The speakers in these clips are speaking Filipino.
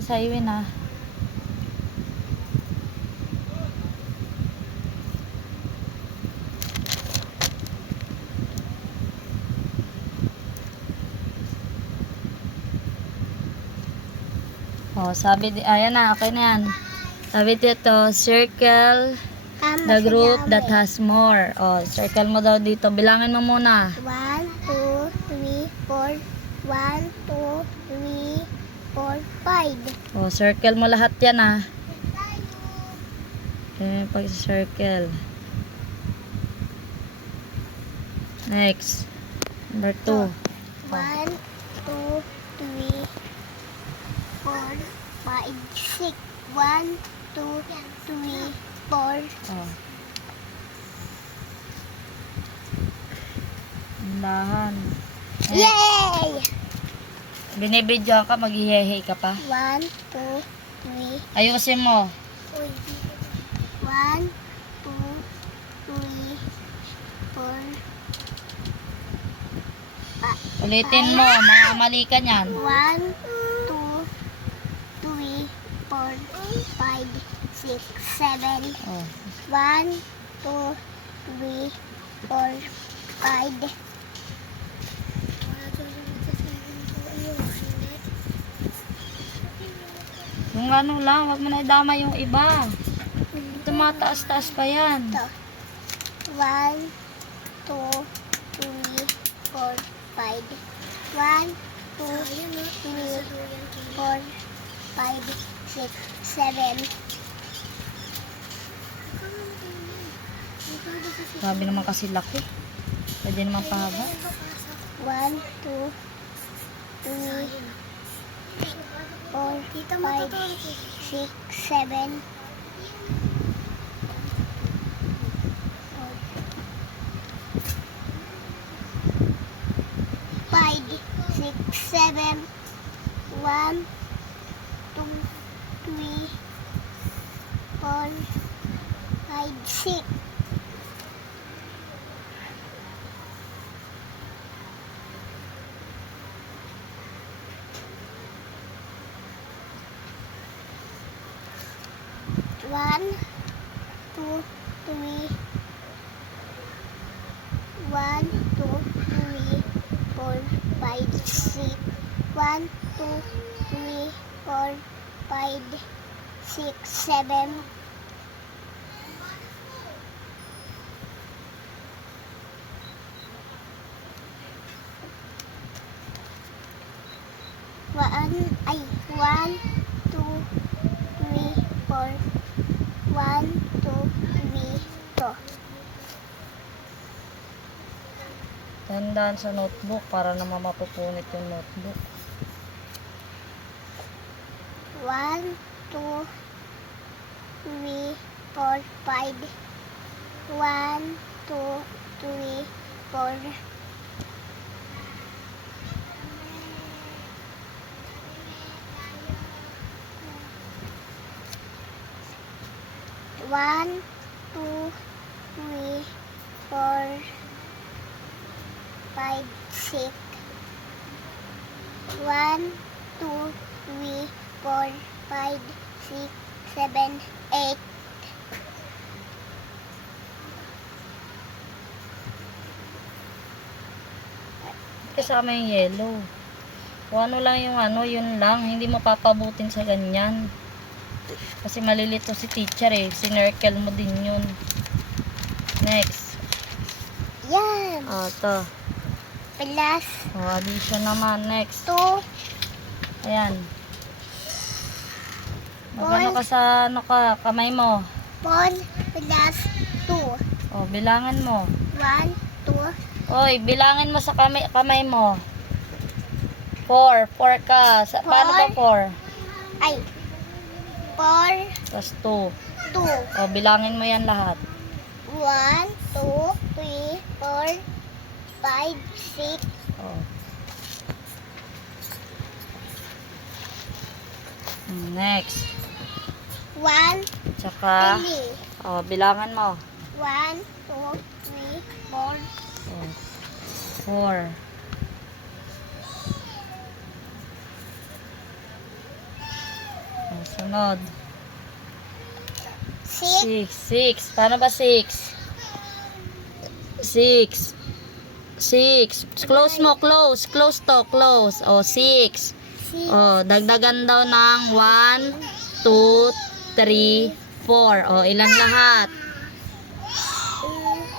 kay Saywin ha. Oh, sabi ayan na, okay na yan. Sabi dito, circle the group that has more. Oh, circle mo daw dito. Bilangin mo muna. 1, 2, 3, 4. 1, 2, 3, 4, 5. Oh, circle mo lahat yan ah. Okay, pag-circle. Next. Number 2. 1, 2, 3, 4, 5, 6. 1, 2, 3, 4. Oh. Dahan. Yay! Binibidyoan ka, maghihehe ka pa. 1, 2, 3. Ayusin mo. 1, 2, 3, 4. Ulitin mo, mga mali ka niyan. 1, 2, 3, 4, 5, 6, 7. Oh. 1, 2, 3, 4, 5. Yung ano lang, wag mo na idama yung iba. Tumataas-taas pa yan. 1, 2, 3, 4, 5. 1, 2, 3, 4, 5, 6, 7. Grabe naman kasi laki. Pwede naman pahaba. 1, 2, 3, 4, 5, 6, 7. 5, 6, 7. 1, 2, 3, 4, 5, 6. One, 2, 3. 1, 2, 3, 4, 5, 6. 1, 2, 3, 4, 5, 6, 7. 1, 2, 3, 4. 1, 2, 3, 4. Tandaan sa notebook para naman mapupunit yung notebook. 1, 2, 3, 4, 5. 1, 2, 3, 4. 1, 2, 3, 4, 5, 6. 1, 2, 3, 4, 5, 6, 7, 8. Kasama yung yellow. Kung ano lang yung ano, yun lang. Hindi mo papabutin sa ganyan. Kasi malilito si teacher eh. Sinircle mo din yun. Next. Yan. O, to. Plus O, addition naman. Next. 2. Ayan. Magano ka sa ano ka, kamay mo. 4 plus 2. O, bilangan mo. 1, 2. Oy, bilangin mo sa kamay mo. 4. 4 ka. Paano ba 4? Ay. 4, Plus 2. 2. O, bilangin mo yan lahat. 1, 2, 3, 4, 5, 6. O. Next. 1, Tsaka, 3. o, bilangan mo. 1, 2, 3, 4. O, 4. Sunod. 6, 6. Paano ba 6? 6. 6. Close mo, close. Close to, close. O, 6. 6, O, dagdagan daw ng 1, 2, 3, 4. O, ilan lahat?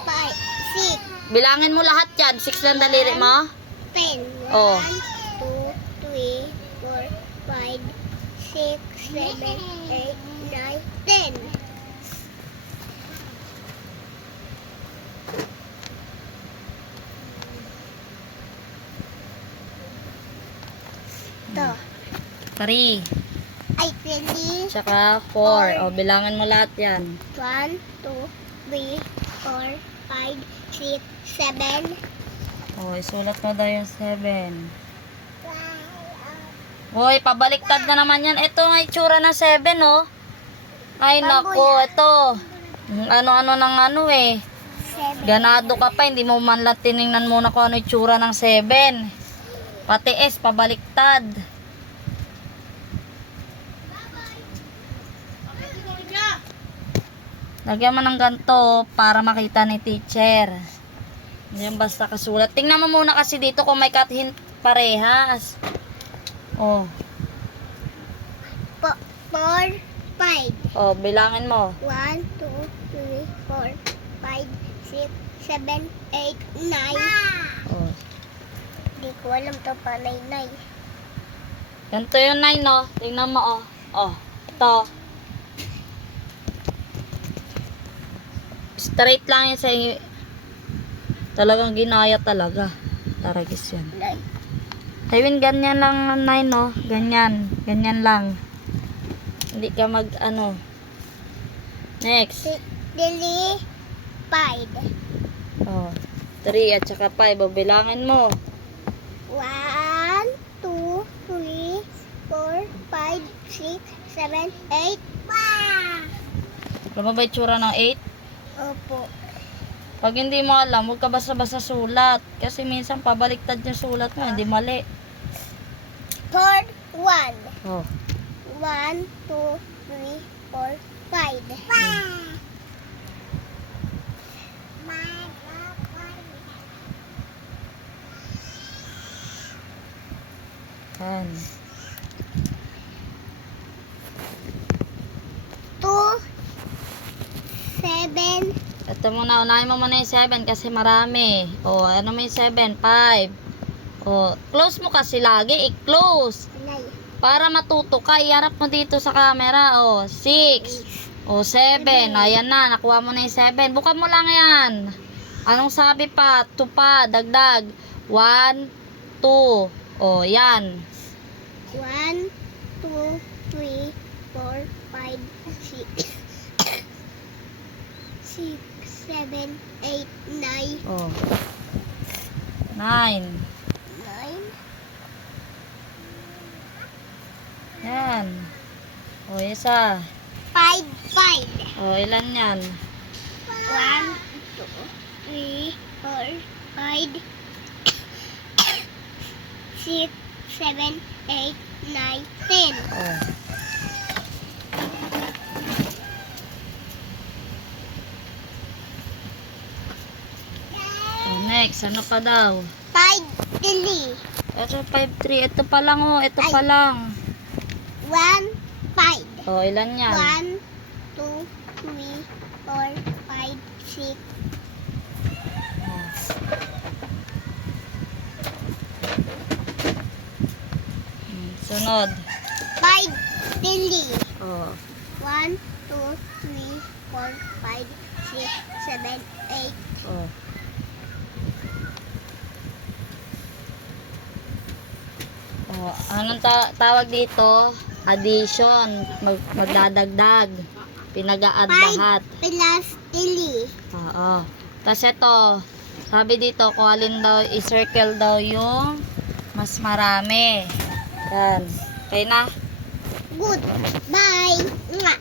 5, 6, Bilangin mo lahat yan. 6 lang daliri mo. 10. Oh. 1, 2, 3, 4, 5, 6, 7, 8, 9, 10. Ito. 3. Ay, 20. Tsaka 4. O, bilangin mo lahat yan. 1, 2, 3, 4, 5, 6, 7. O, isulat mo daw yung 7. Hoy, pabaliktad na naman yan. Ito ang itsura ng 7, oh. Ay, nako, ito. Ano-ano ng ano eh. 7. Ganado ka pa, hindi mo man lang tinignan muna kung ano itsura ng 7. Pati S, pabaliktad. Lagyan mo ng ganito para makita ni teacher. Hindi yan basta kasulat. Tingnan mo muna kasi dito kung may cut-hint parehas. Oh. 4, 5. Oh, bilangin mo. 1, 2, 3, 4, 5, 6, 7, 8, 9. Oh. Hindi ko alam to pa, 9. Ganito yung 9, no? Tingnan mo, oh. Oh, ito. Straight lang yan sa talagang ginaya talaga. Taragis yan. 9. Ayun, ganyan lang 9, no? Ganyan. Ganyan lang. Hindi ka mag, ano. Next. Dili, 5. Oh. 3 at saka 5. O, bilangin mo. 1, 2, 3, 4, 5, 6, 7, 8. Alam mo ba itsura ng 8? Opo. Pag hindi mo alam, huwag ka basta-basta sulat. Kasi minsan pabaliktad yung sulat mo, hindi mali. 4, 1. Oh. 1, 2, 3, 4, 5. Yan. 2, 7. Ito muna, unahin mo muna yung 7 kasi marami. O, ano mo yung 7? 5. O, close mo kasi lagi. I-close. 9. Para matuto ka, iharap mo dito sa camera. O, 6. O, 7. Ayan na, nakuha mo na yung 7. Bukan mo lang yan. Anong sabi pa? 2 pa, dagdag. 1, 2. O, yan. 1, 2, 3, 4, 5, 6, 7, 8, 9. O. 9. 9. Yan. O, isa. 5, 5. O, ilan yan? 1, 2, 3, 4, 5, 6, 7, 8, 9, 10. O. O, next, ano pa daw? 5, dili. Ito, 5, 3. Ito pa lang, oh. Ito pa lang. 1, 5. O, ilan yan? 1, 2, 3, 4, 5, 6. Sunod. 5, dili. O. 1, 2, 3, 4, 5, 6, 7, 8. O. O, anong tawag dito? Addition. Magdadagdag. Pinag-a-add 5 lahat. plus dili. Oo. Tapos ito, sabi dito, kung alin daw, i-circle daw yung mas marami. Yan. Okay na? Good. Bye. Nga.